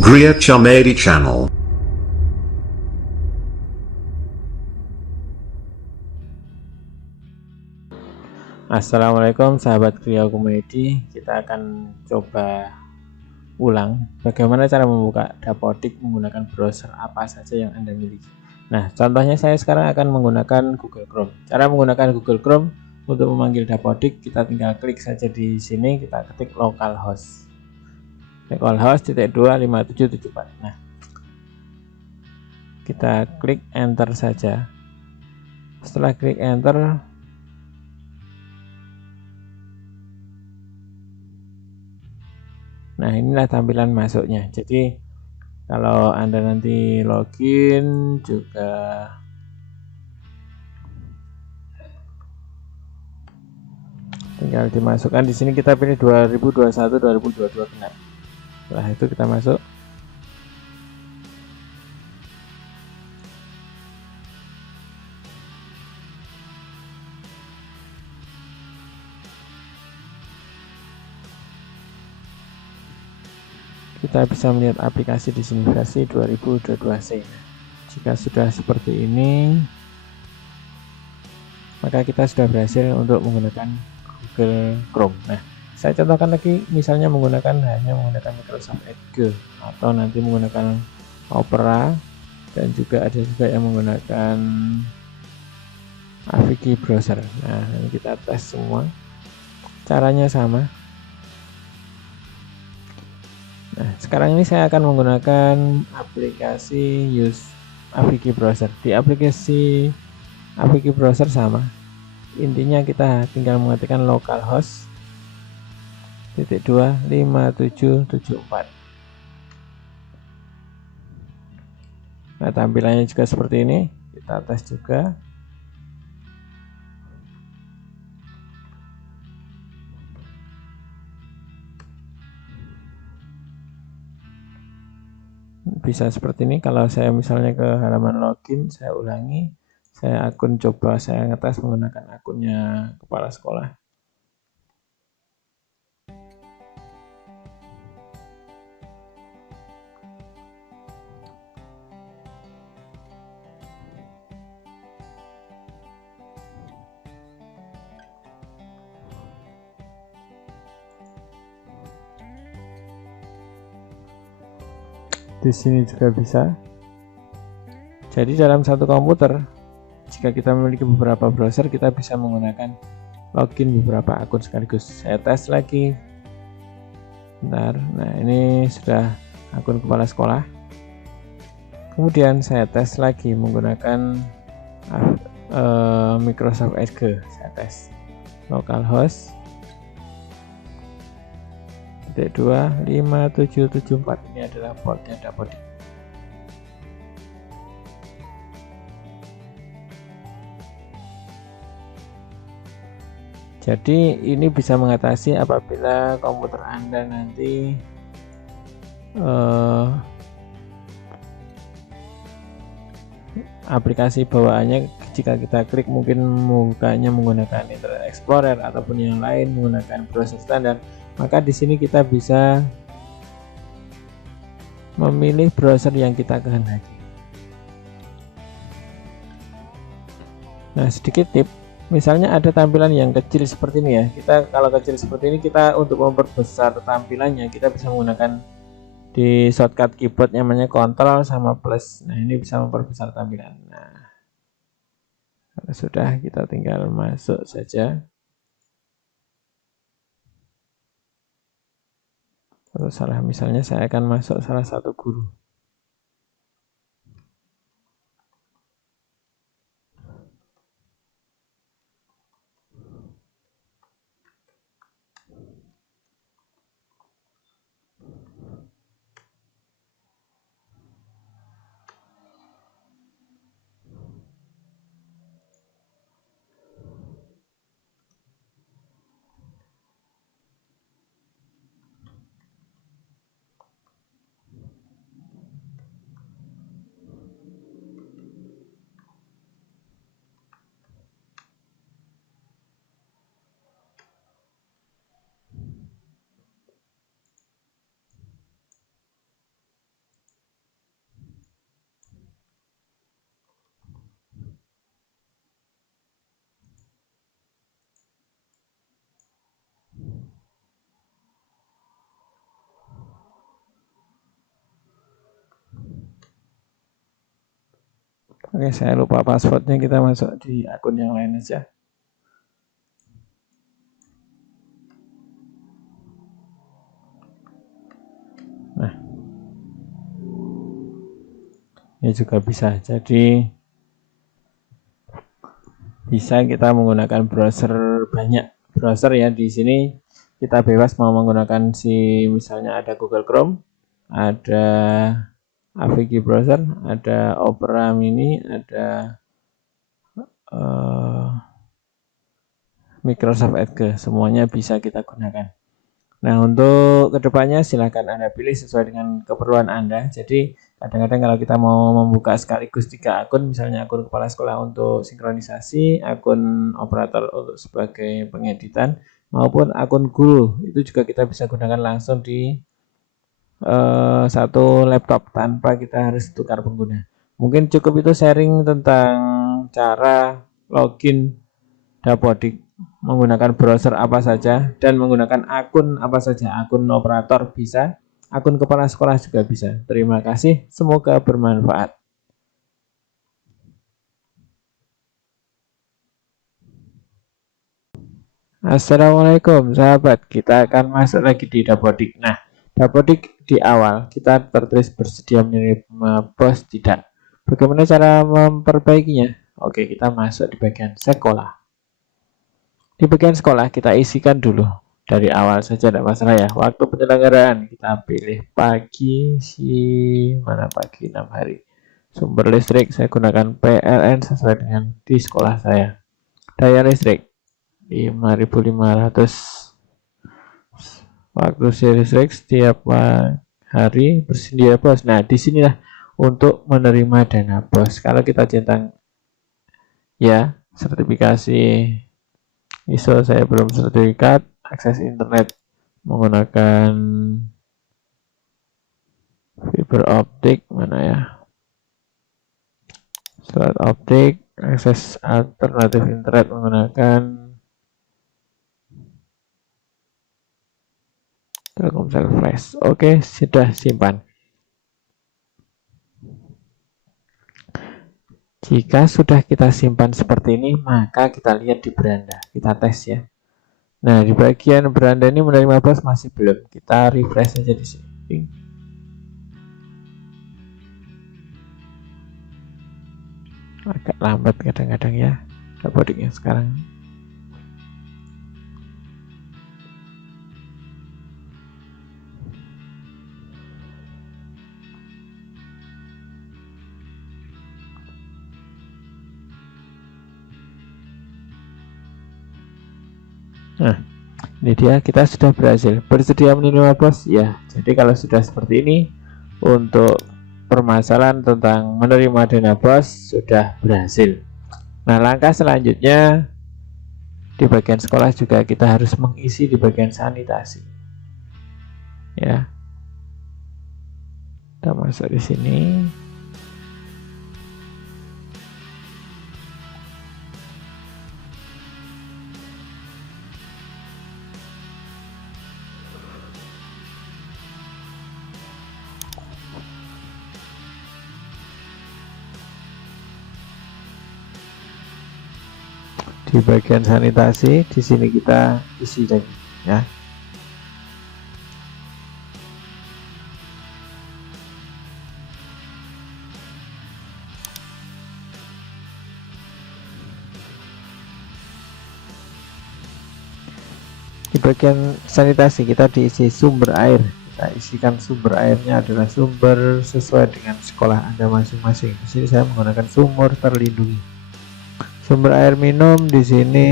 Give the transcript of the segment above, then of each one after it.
Gria Chamedi Channel. Assalamualaikum sahabat Gria Komedi. Kita akan coba ulang bagaimana cara membuka Dapodik menggunakan browser apa saja yang Anda miliki. Nah, contohnya saya sekarang akan menggunakan Google Chrome. Cara menggunakan Google Chrome untuk memanggil Dapodik, kita tinggal klik saja di sini, kita ketik localhost. Localhost /25774. Nah, kita klik enter saja. Setelah klik enter, nah inilah tampilan masuknya. Jadi kalau Anda nanti login juga tinggal dimasukkan di sini, kita pilih 2021 2022 kena. Setelah itu kita masuk. Kita bisa melihat aplikasi di sini versi 2022C. Jika sudah seperti ini, maka kita sudah berhasil untuk menggunakan Google Chrome. Nah, saya contohkan lagi, misalnya hanya menggunakan Microsoft Edge atau nanti menggunakan Opera, dan juga ada juga yang menggunakan Avicii browser. Nah, ini kita tes semua. Caranya sama. Nah, sekarang ini saya akan menggunakan aplikasi Avicii browser. Di aplikasi Avicii browser sama. Intinya kita tinggal mengetikkan localhost /25774. Nah, tampilannya juga seperti ini. Kita tes juga. Bisa seperti ini. Kalau saya misalnya ke halaman login, saya ulangi, saya ngetes menggunakan akunnya kepala sekolah. Di sini juga bisa. Jadi dalam satu komputer, jika kita memiliki beberapa browser, kita bisa menggunakan login beberapa akun sekaligus. Saya tes lagi. Bentar. Nah, ini sudah akun kepala sekolah. Kemudian saya tes lagi menggunakan Microsoft Edge. Saya tes localhost /25774. Ini adalah portnya Dapodik. Jadi ini bisa mengatasi apabila komputer Anda nanti aplikasi bawaannya, jika kita klik mungkin mukanya menggunakan Internet Explorer ataupun yang lain menggunakan browser standar, maka di sini kita bisa memilih browser yang kita kehendaki. Nah, sedikit tip, misalnya ada tampilan yang kecil seperti ini ya. Kalau kecil seperti ini, kita untuk memperbesar tampilannya, kita bisa menggunakan di shortcut keyboard namanya Ctrl sama plus. Nah, ini bisa memperbesar tampilan. Nah, kalau sudah, kita tinggal masuk saja. Misalnya saya akan masuk salah satu guru. Oke, saya lupa passwordnya, kita masuk di akun yang lain aja. Nah, ini juga bisa. Jadi bisa kita menggunakan browser, banyak browser ya. Di sini kita bebas mau menggunakan misalnya ada Google Chrome, ada AVG browser, ada Opera Mini, ada Microsoft Edge, semuanya bisa kita gunakan. Nah, untuk kedepannya silahkan Anda pilih sesuai dengan keperluan Anda. Jadi kadang-kadang kalau kita mau membuka sekaligus 3 akun, misalnya akun kepala sekolah untuk sinkronisasi, akun operator untuk sebagai pengeditan, maupun akun guru, itu juga kita bisa gunakan langsung di satu laptop tanpa kita harus tukar pengguna. Mungkin cukup itu sharing tentang cara login Dapodik menggunakan browser apa saja dan menggunakan akun apa saja. Akun operator bisa, akun kepala sekolah juga bisa. Terima kasih, semoga bermanfaat. Assalamualaikum sahabat, kita akan masuk lagi di Dapodik. Nah, Dapodik di awal kita tertulis bersedia menerima bos tidak. Bagaimana cara memperbaikinya? Oke, kita masuk di bagian sekolah. Di bagian sekolah kita isikan dulu dari awal saja, tidak masalah ya. Waktu penyelenggaraan kita pilih pagi, mana pagi 6 hari. Sumber listrik saya gunakan PLN sesuai dengan di sekolah saya. Daya listrik 5.500 waktu listrik setiap hari bersedia bos. Nah, disinilah untuk menerima dana bos. Kalau kita centang ya sertifikasi ISO saya belum sertifikat, akses internet menggunakan fiber optik, mana ya, surat optik, akses alternatif internet menggunakan Telkomsel Flash. Oke, sudah simpan. Jika sudah kita simpan seperti ini, maka kita lihat di beranda, kita tes ya. Nah, di bagian beranda ini menerima bos masih belum. Kita refresh saja di sini. Agak lambat kadang-kadang ya dapodiknya sekarang. Nah, ini dia, kita sudah berhasil. Bersedia menerima bos? Ya, jadi kalau sudah seperti ini, untuk permasalahan tentang menerima dana bos sudah berhasil. Nah, langkah selanjutnya di bagian sekolah juga kita harus mengisi di bagian sanitasi. Ya, kita masuk di sini. Di bagian sanitasi, di sini kita isi lagi ya. Di bagian sanitasi kita diisi sumber air. Kita isikan sumber airnya adalah sumber sesuai dengan sekolah Anda masing-masing. Di sini saya menggunakan sumur terlindungi. Sumber air minum di sini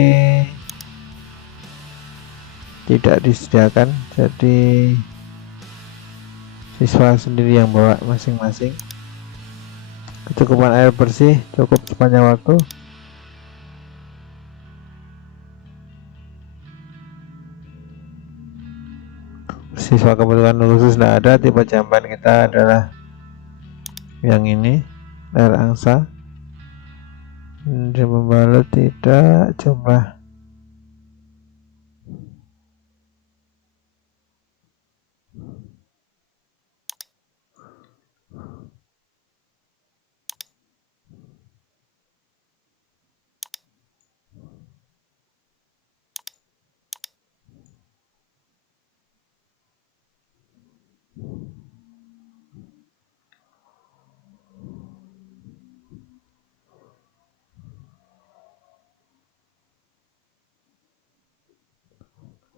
tidak disediakan, jadi siswa sendiri yang bawa masing-masing. Kecukupan air bersih cukup sepanjang waktu. Siswa kebutuhan khusus tidak ada. Tipe jamban kita adalah yang ini, air angsa. Membalut tidak, jumlah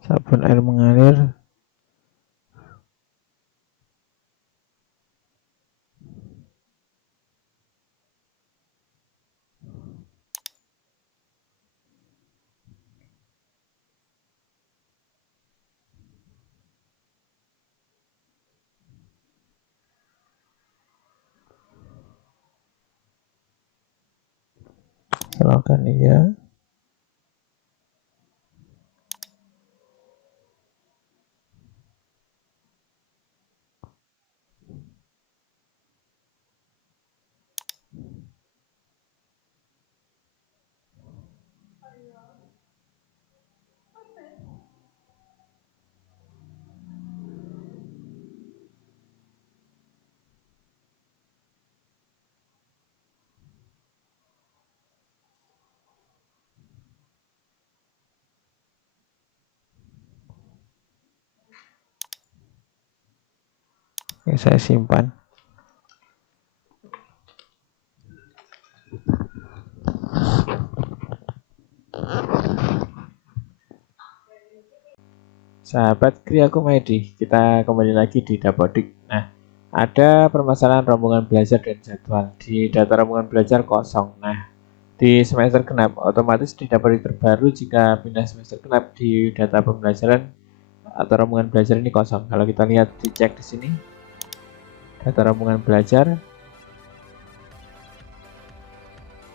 Sabun air mengalir. Silakan iya. Oke, saya simpan. Sahabat Kriya Komedi, kita kembali lagi di Dapodik. Nah, ada permasalahan rombongan belajar dan jadwal. Di data rombongan belajar kosong. Nah, di semester genap, otomatis di Dapodik terbaru jika pindah semester genap di data pembelajaran atau rombongan belajar ini kosong. Kalau kita lihat, dicek di sini, data rombongan belajar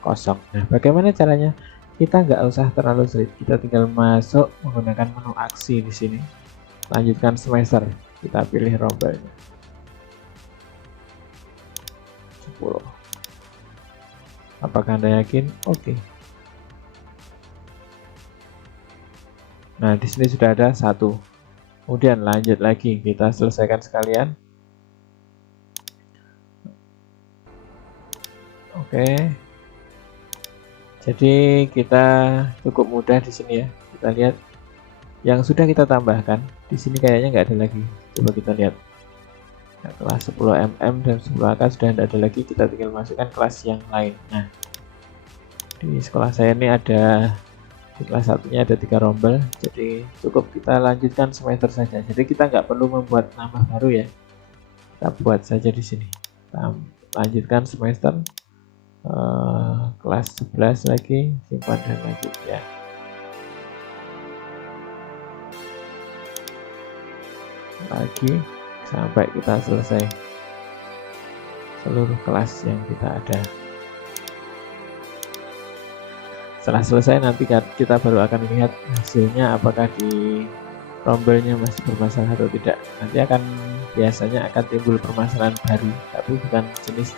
kosong. Nah, bagaimana caranya? Kita nggak usah terlalu sulit. Kita tinggal masuk menggunakan menu aksi di sini. Lanjutkan semester. Kita pilih rombelnya 10. Apakah Anda yakin? Oke. Nah, di sini sudah ada 1. Kemudian lanjut lagi. Kita selesaikan sekalian. Oke. Jadi kita cukup mudah di sini ya. Kita lihat yang sudah kita tambahkan. Di sini kayaknya nggak ada lagi. Coba kita lihat. Nah, kelas 10 mm dan 10 AK sudah tidak ada lagi. Kita tinggal masukkan kelas yang lain. Nah, di sekolah saya ini ada, di kelas satunya ada 3 rombel. Jadi cukup kita lanjutkan semester saja. Jadi kita nggak perlu membuat nama baru ya. Kita buat saja di sini. Kita lanjutkan semester. Kelas 11 lagi, simpan dan lanjut ya. Lagi sampai kita selesai seluruh kelas yang kita ada. Setelah selesai nanti kita baru akan lihat hasilnya, apakah di rombelnya masih bermasalah atau tidak. Nanti biasanya akan timbul permasalahan baru, tapi bukan jenis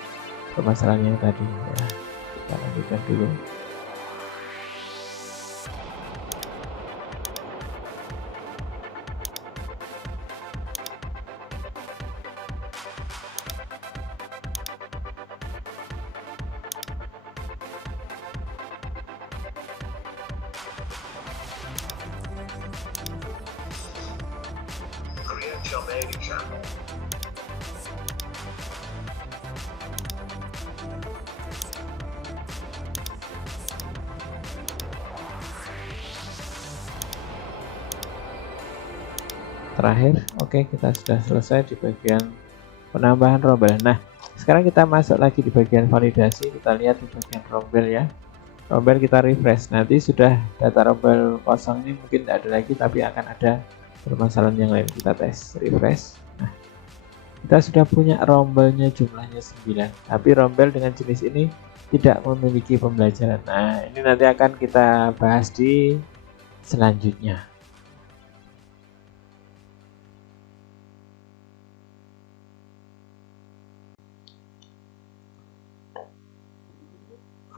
permasalahan yang tadi ya. Kita lanjutkan dulu. Comedy Channel. Terakhir, oke, kita sudah selesai di bagian penambahan rombel. Nah, sekarang kita masuk lagi di bagian validasi. Kita lihat di bagian rombel ya. Rombel kita refresh. Nanti sudah data rombel kosong ini mungkin tidak ada lagi, tapi akan ada permasalahan yang lain. Kita tes refresh. Nah, kita sudah punya rombelnya, jumlahnya 9. Tapi rombel dengan jenis ini tidak memiliki pembelajaran. Nah, ini nanti akan kita bahas di selanjutnya.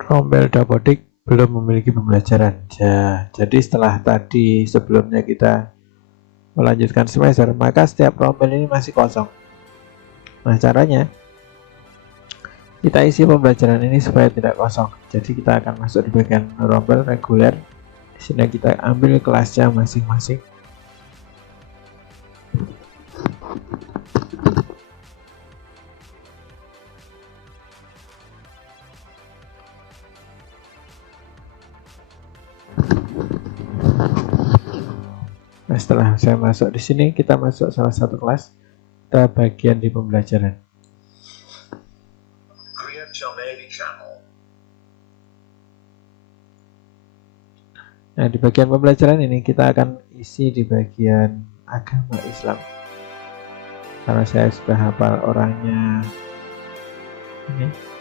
Rombel Dapodik belum memiliki pembelajaran. Jadi setelah tadi sebelumnya kita melanjutkan semester, maka setiap rombel ini masih kosong. Nah, caranya kita isi pembelajaran ini supaya tidak kosong. Jadi kita akan masuk di bagian rombel reguler. Di sini kita ambil kelasnya masing-masing. setelah saya masuk di sini, kita masuk salah satu kelas, kita bagian di pembelajaran. Create Shamedi channel. Nah, di bagian pembelajaran ini kita akan isi di bagian agama Islam. Karena saya sudah hafal orangnya ini.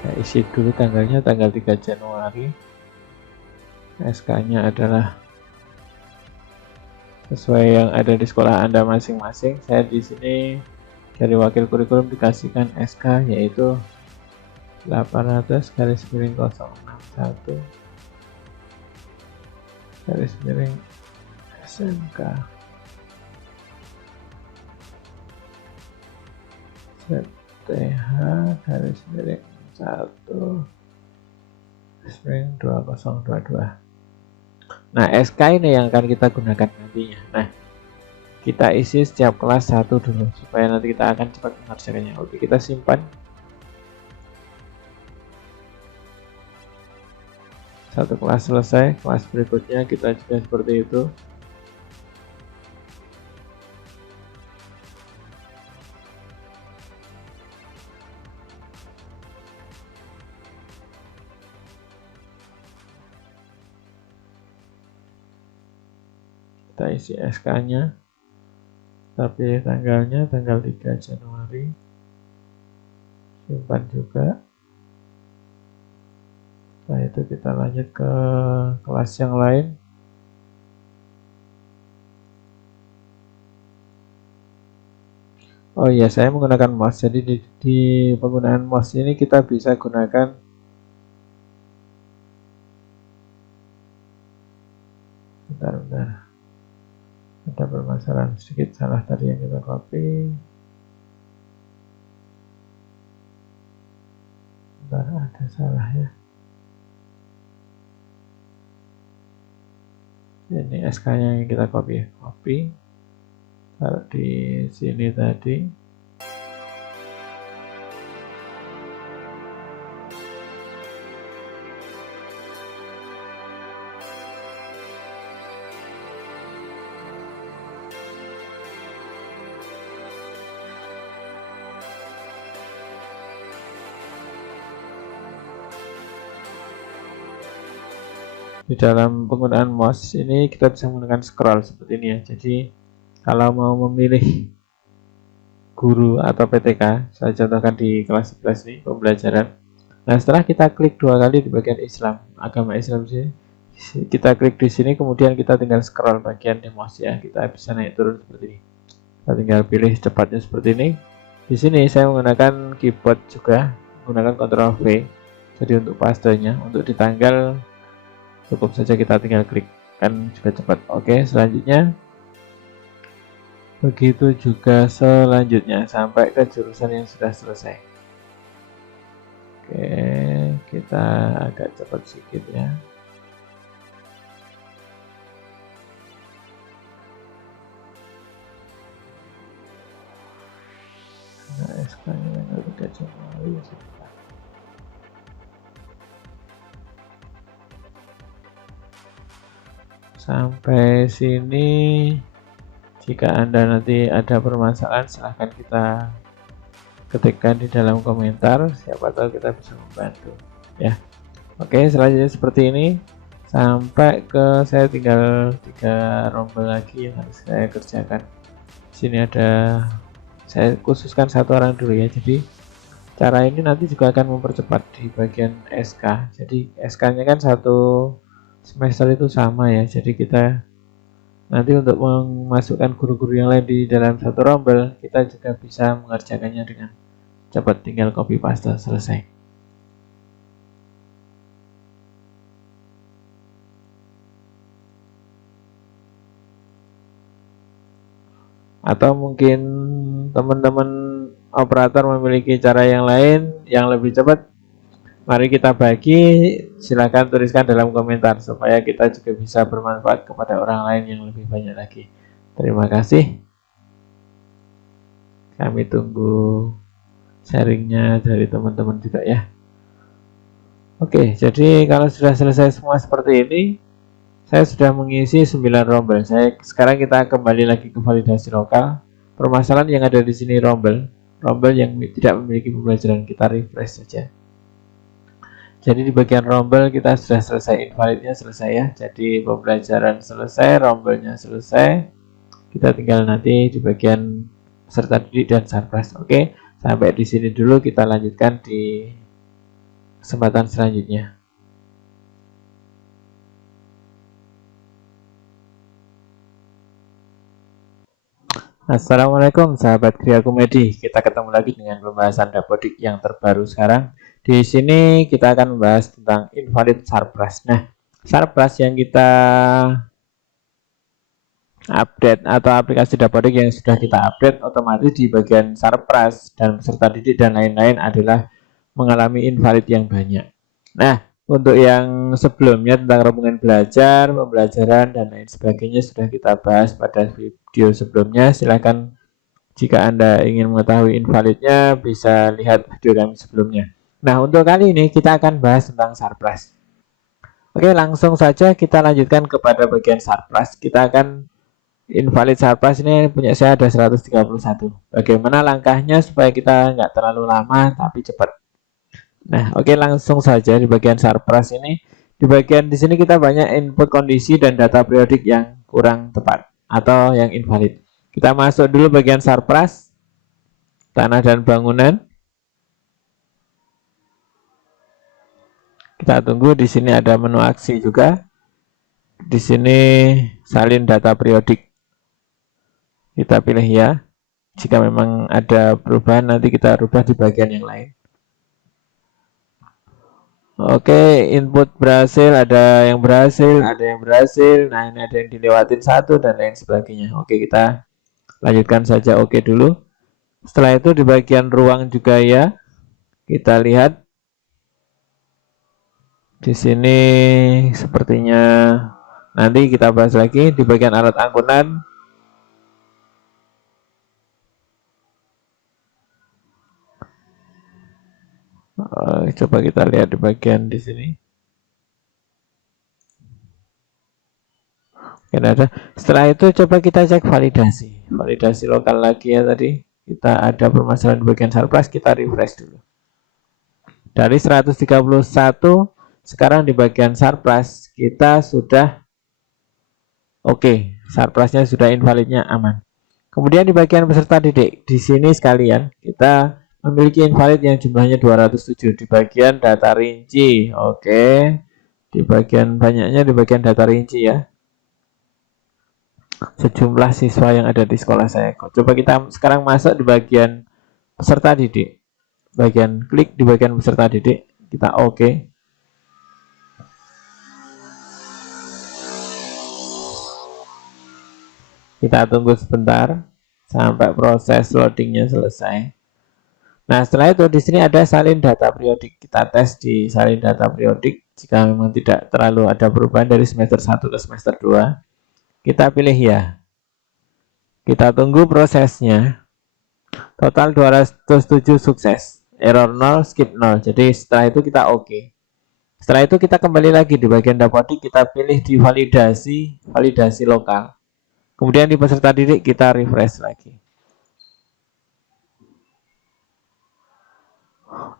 Saya isi dulu tanggalnya, tanggal 3 Januari. SK-nya adalah sesuai yang ada di sekolah Anda masing-masing. Saya di sini dari wakil kurikulum dikasihkan SK yaitu 800/061 SMK ZTH/1/2022. Nah, SK ini yang akan kita gunakan nantinya. Nah, kita isi setiap kelas satu dulu supaya nanti kita akan cepat mengerjakannya. Oke, kita simpan. Satu kelas selesai, kelas berikutnya kita juga seperti itu. Kita isi SK-nya, tapi tanggalnya tanggal 3 Januari. Simpan juga. Setelah itu kita lanjut ke kelas yang lain. Oh iya, saya menggunakan mouse. Jadi di penggunaan mouse ini kita bisa gunakan bentar. Ada permasalahan sedikit, salah tadi yang kita copy. Bentar, ada salah ya. Ini SK-nya yang kita copy, taruh di sini tadi. Di dalam penggunaan mouse ini kita bisa menggunakan scroll seperti ini ya. Jadi kalau mau memilih guru atau PTK, saya contohkan di kelas 11 ini pembelajaran. Nah, setelah kita klik dua kali di bagian Islam, agama Islam sini, kita klik di sini, kemudian kita tinggal scroll bagian di mouse ya. Kita bisa naik turun seperti ini. Kita tinggal pilih cepatnya seperti ini. Di sini saya menggunakan keyboard juga, menggunakan Ctrl V. Jadi untuk pastenya, untuk di tanggal cukup saja kita tinggal klik, kan juga cepat. Oke, selanjutnya begitu juga selanjutnya sampai ke jurusan yang sudah selesai. Oke, kita agak cepat sedikit ya. Nah, SK-nya tanggal 3 Januari sebentar. Sampai sini, jika Anda nanti ada permasalahan silahkan kita ketikkan di dalam komentar, siapa tahu kita bisa membantu ya. Oke, selanjutnya seperti ini sampai ke saya tinggal 3 rombel lagi yang harus saya kerjakan. sini ada, saya khususkan 1 orang dulu ya. Jadi cara ini nanti juga akan mempercepat di bagian SK. Jadi SK-nya kan 1 semester itu sama ya. Jadi kita nanti untuk memasukkan guru-guru yang lain di dalam 1 rombel, kita juga bisa mengerjakannya dengan cepat, tinggal copy paste selesai. Atau mungkin teman-teman operator memiliki cara yang lain yang lebih cepat, mari kita bagi, silakan tuliskan dalam komentar supaya kita juga bisa bermanfaat kepada orang lain yang lebih banyak lagi. Terima kasih. Kami tunggu sharingnya dari teman-teman juga ya. Oke, jadi kalau sudah selesai semua seperti ini, saya sudah mengisi 9 rombel. Sekarang kita kembali lagi ke validasi lokal. Permasalahan yang ada di sini rombel yang tidak memiliki pembelajaran, kita refresh saja. Jadi di bagian rombel kita sudah selesai, invalidnya selesai ya. Jadi pembelajaran selesai, rombelnya selesai. Kita tinggal nanti di bagian peserta didik dan surprise. Oke, sampai di sini dulu, kita lanjutkan di kesempatan selanjutnya. Assalamualaikum sahabat Gria Komedi. Kita ketemu lagi dengan pembahasan Dapodik yang terbaru sekarang. Di sini kita akan membahas tentang invalid surplus. Nah, surplus yang kita update atau aplikasi Dapodik yang sudah kita update, otomatis di bagian surplus dan peserta didik dan lain-lain adalah mengalami invalid yang banyak. Nah, untuk yang sebelumnya tentang rombongan belajar, pembelajaran, dan lain sebagainya sudah kita bahas pada video sebelumnya. Silahkan jika Anda ingin mengetahui invalidnya, bisa lihat video kami sebelumnya. Nah, untuk kali ini kita akan bahas tentang surplus. Oke, langsung saja kita lanjutkan kepada bagian surplus. Kita akan invalid surplus ini punya saya ada 131. Bagaimana langkahnya supaya kita nggak terlalu lama tapi cepat. Nah, oke, langsung saja di bagian surplus ini. Di bagian di sini kita banyak input kondisi dan data periodik yang kurang tepat atau yang invalid. Kita masuk dulu bagian surplus, tanah dan bangunan. Kita tunggu, di sini ada menu aksi juga. Di sini salin data periodik. Kita pilih ya. Jika memang ada perubahan, nanti kita rubah di bagian yang lain. Oke, input berhasil, ada yang berhasil, nah ini ada yang dilewatin 1 dan lain sebagainya. Oke, kita lanjutkan saja oke dulu. Setelah itu di bagian ruang juga ya, kita lihat di sini sepertinya nanti kita bahas lagi di bagian alat angkutan. Coba kita lihat di bagian di sini. Ada. Setelah itu coba kita cek validasi lokal lagi ya. Tadi kita ada permasalahan di bagian surplus, kita refresh dulu. Dari 131 sekarang di bagian surplus kita sudah oke, surplusnya sudah, invalidnya aman. Kemudian di bagian peserta didik, di sini sekalian kita memiliki invalid yang jumlahnya 207 di bagian data rinci. Oke, di bagian banyaknya di bagian data rinci ya, sejumlah siswa yang ada di sekolah saya. Coba kita sekarang masuk di bagian peserta didik, bagian klik di bagian peserta didik, kita oke. Kita tunggu sebentar sampai proses loadingnya selesai. Nah, setelah itu di sini ada salin data periodik. Kita tes di salin data periodik. Jika memang tidak terlalu ada perubahan dari semester 1 ke semester 2, kita pilih ya. Kita tunggu prosesnya. Total 207 sukses. Error 0, skip 0. Jadi setelah itu kita oke. Setelah itu kita kembali lagi di bagian Dapodik, kita pilih di validasi lokal. Kemudian di peserta didik kita refresh lagi.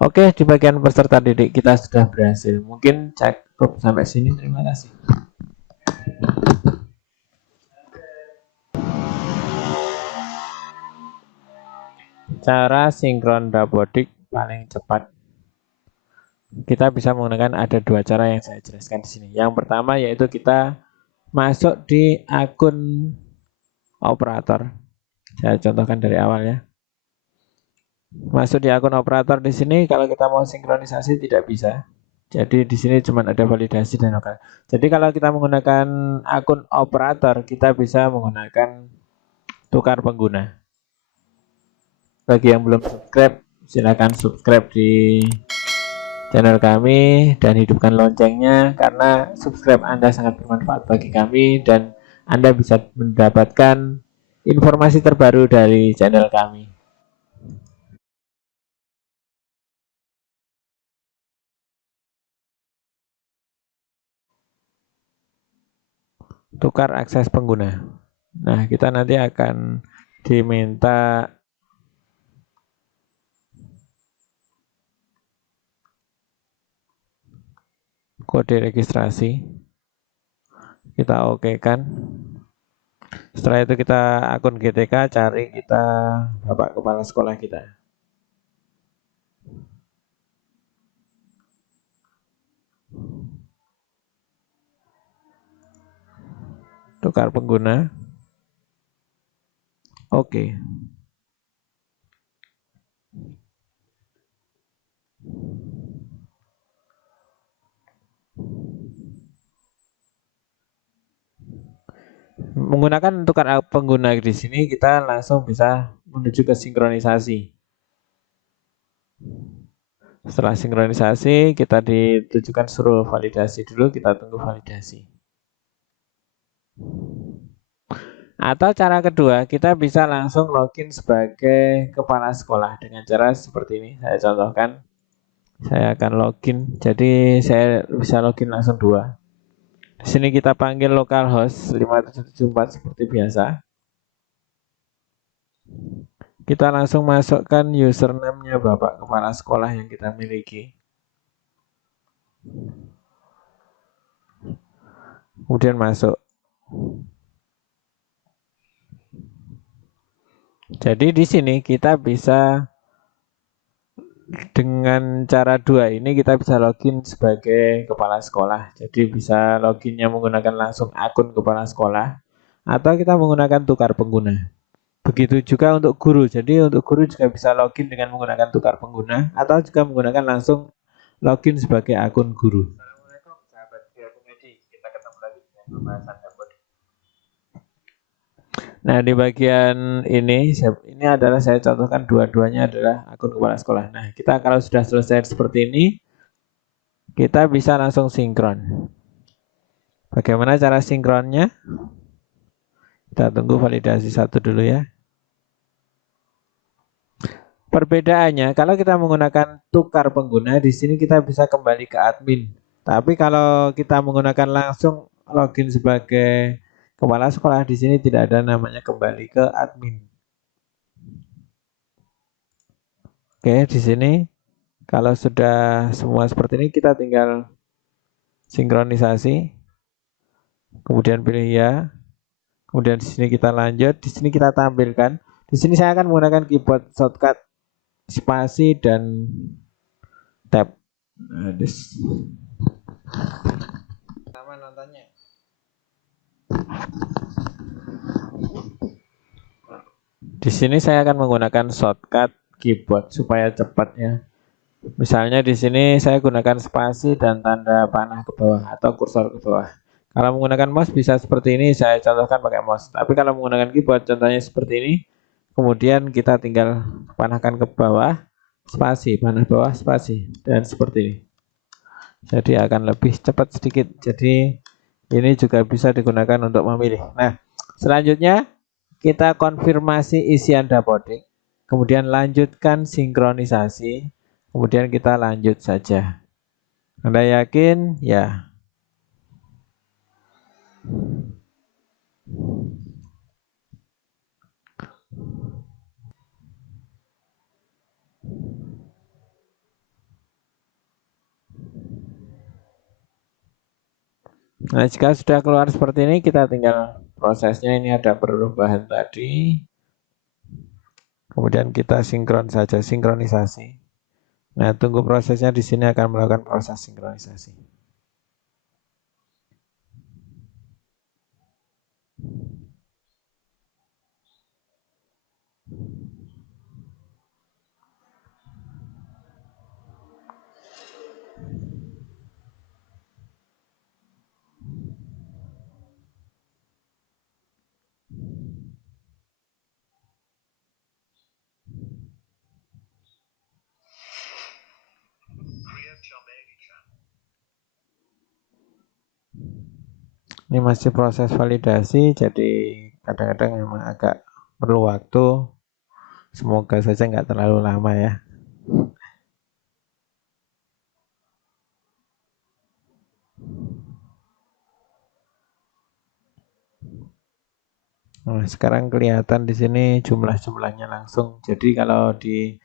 Oke, di bagian peserta didik kita sudah berhasil. Mungkin cukup sampai sini. Terima kasih. cara sinkron dapodik paling cepat. Kita bisa menggunakan ada dua cara yang saya jelaskan di sini. Yang pertama yaitu kita masuk di akun operator. Saya contohkan dari awal ya. Masuk di akun operator di sini kalau kita mau sinkronisasi tidak bisa. Jadi di sini cuma ada validasi dan lokal. Jadi kalau kita menggunakan akun operator, kita bisa menggunakan tukar pengguna. Bagi yang belum subscribe, silakan subscribe di channel kami dan hidupkan loncengnya karena subscribe Anda sangat bermanfaat bagi kami dan Anda bisa mendapatkan informasi terbaru dari channel kami. Tukar akses pengguna. Nah, kita nanti akan diminta kode registrasi. Kita oke kan. Setelah itu kita akun GTK, cari kita Bapak Kepala Sekolah kita. Tukar pengguna. Oke. Menggunakan tukar pengguna di sini kita langsung bisa menuju ke sinkronisasi. Setelah sinkronisasi kita ditujukan suruh validasi dulu, kita tunggu validasi. Atau cara kedua, kita bisa langsung login sebagai kepala sekolah dengan cara seperti ini. Saya contohkan. Saya akan login. Jadi saya bisa login langsung dua. Di sini kita panggil localhost 5774 seperti biasa. Kita langsung masukkan username-nya Bapak Kepala Sekolah yang kita miliki. Kemudian masuk. Jadi di sini kita bisa dengan cara dua ini kita bisa login sebagai kepala sekolah. Jadi bisa loginnya menggunakan langsung akun kepala sekolah atau kita menggunakan tukar pengguna. Begitu juga untuk guru. Jadi untuk guru juga bisa login dengan menggunakan tukar pengguna atau juga menggunakan langsung login sebagai akun guru. Assalamualaikum sahabat Geokomedi. Kita ketemu lagi dengan pembahasan dapodik. Nah, di bagian ini adalah saya contohkan dua-duanya adalah akun kepala sekolah. Nah, kita kalau sudah selesai seperti ini, kita bisa langsung sinkron. Bagaimana cara sinkronnya? Kita tunggu validasi satu dulu ya. Perbedaannya, kalau kita menggunakan tukar pengguna, di sini kita bisa kembali ke admin. Tapi kalau kita menggunakan langsung login sebagai kepala sekolah, di sini tidak ada namanya kembali ke admin. Oke, di sini kalau sudah semua seperti ini, kita tinggal sinkronisasi, kemudian pilih ya, kemudian di sini kita lanjut, di sini kita tampilkan. Di sini saya akan menggunakan keyboard shortcut spasi dan tab. Nah, sama nontonnya. Di sini saya akan menggunakan shortcut keyboard supaya cepat ya. Misalnya di sini saya gunakan spasi dan tanda panah ke bawah atau kursor ke bawah. Kalau menggunakan mouse bisa seperti ini, saya contohkan pakai mouse. Tapi kalau menggunakan keyboard contohnya seperti ini, kemudian kita tinggal panahkan ke bawah, spasi, panah bawah, spasi, dan seperti ini. Jadi akan lebih cepat sedikit. Jadi ini juga bisa digunakan untuk memilih. Nah, selanjutnya kita konfirmasi isian dapodik, kemudian lanjutkan sinkronisasi, kemudian kita lanjut saja. Anda yakin? Ya. Nah, jika sudah keluar seperti ini, kita tinggal prosesnya. Ini ada perubahan tadi. Kemudian kita sinkron saja, sinkronisasi. Nah, tunggu prosesnya, di sini akan melakukan proses sinkronisasi. Ini masih proses validasi, jadi kadang-kadang memang agak perlu waktu. Semoga saja nggak terlalu lama ya. Nah, sekarang kelihatan di sini jumlah-jumlahnya langsung. Jadi kalau di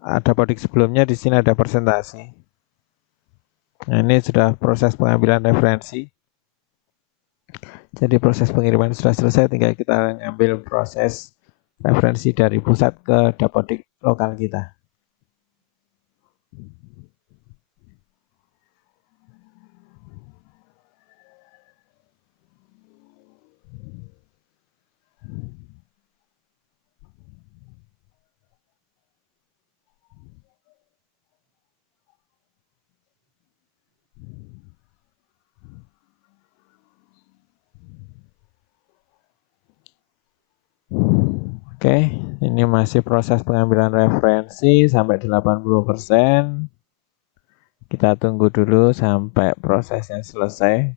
ada Dapodik sebelumnya, di sini ada presentasi. Nah, ini sudah proses pengambilan referensi. Jadi proses pengiriman sudah selesai, tinggal kita ngambil proses referensi dari pusat ke Dapodik lokal kita. Oke, ini masih proses pengambilan referensi sampai 80%. Kita tunggu dulu sampai prosesnya selesai.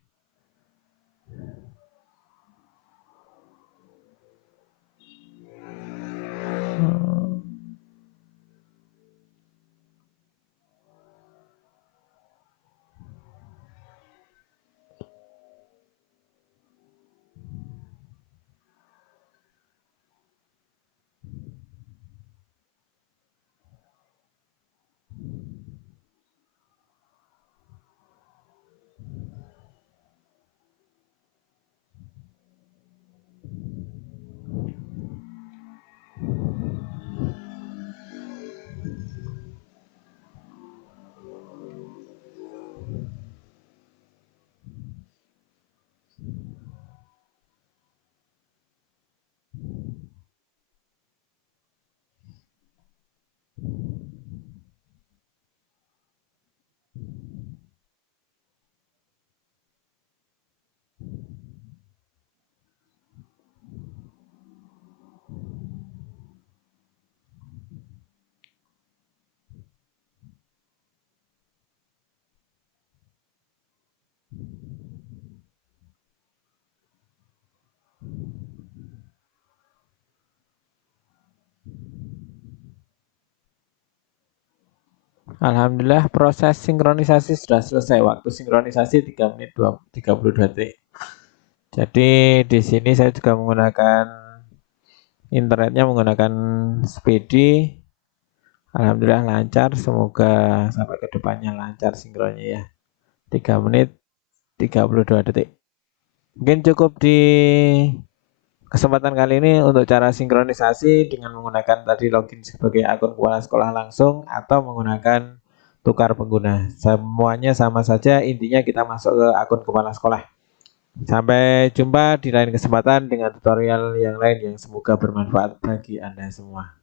Alhamdulillah proses sinkronisasi sudah selesai. Waktu sinkronisasi 3 menit 32 detik. Jadi di sini saya juga menggunakan internetnya, menggunakan Speedy. Alhamdulillah lancar, semoga sampai ke depannya lancar sinkronnya ya. 3 menit 32 detik. Mungkin cukup di kesempatan kali ini untuk cara sinkronisasi dengan menggunakan tadi login sebagai akun kepala sekolah langsung atau menggunakan tukar pengguna. Semuanya sama saja, intinya kita masuk ke akun kepala sekolah. Sampai jumpa di lain kesempatan dengan tutorial yang lain yang semoga bermanfaat bagi Anda semua.